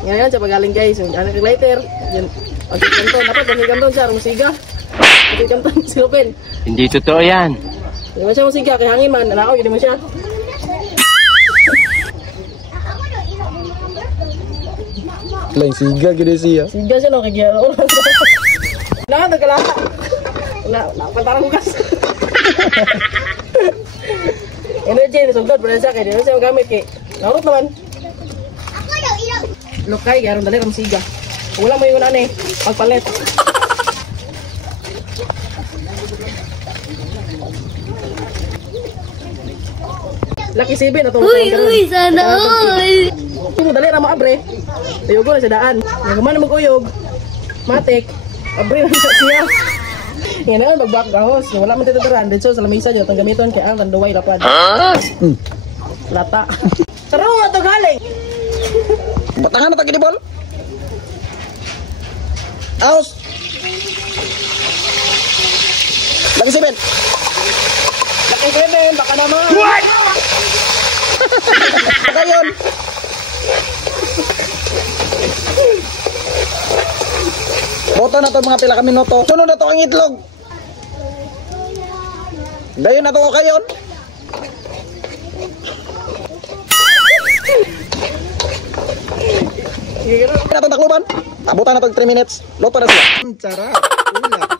Ngayon siya pagaling guys. Anak kag lighter. Yan. Pagkanton dapat pagkanton siya musiga. Pagkanton si Ruben. Hindi totoo yan. Di man siya musiga kay hangin man. Nao yun man siya. Lain siga gede siya. Siga siya no kay Gero. Nah, tagalaha. Na pantarang bukas. Energy ni sugod pero siya kay dito siya magamit kay. Narot naman. Lokay, garon dali ram siga. Wala mo yung ani, pagpalit. Laki 7 na to. Uy, sana all. Mo dali ra mo abre. Tuyugo na sa daan. Nagaman mo kuyog. Matik. Abre na siya. Yan na magbak gahos. Wala man tituturan dito sa lamesa jud tong gamiton kay ang tanduway lapad. Lata. Taro ato galing. Batangan na tagi di bol. Aus. Lagi 7. Laki 7 baka naman. What? Baka yun. Boto na to mga pila ka minuto. Sunod na to ang itlog. Dayon na to kayon. Na to takluban. Abutan na to 3 minutes. Luto na siya. Sarap. Ulap.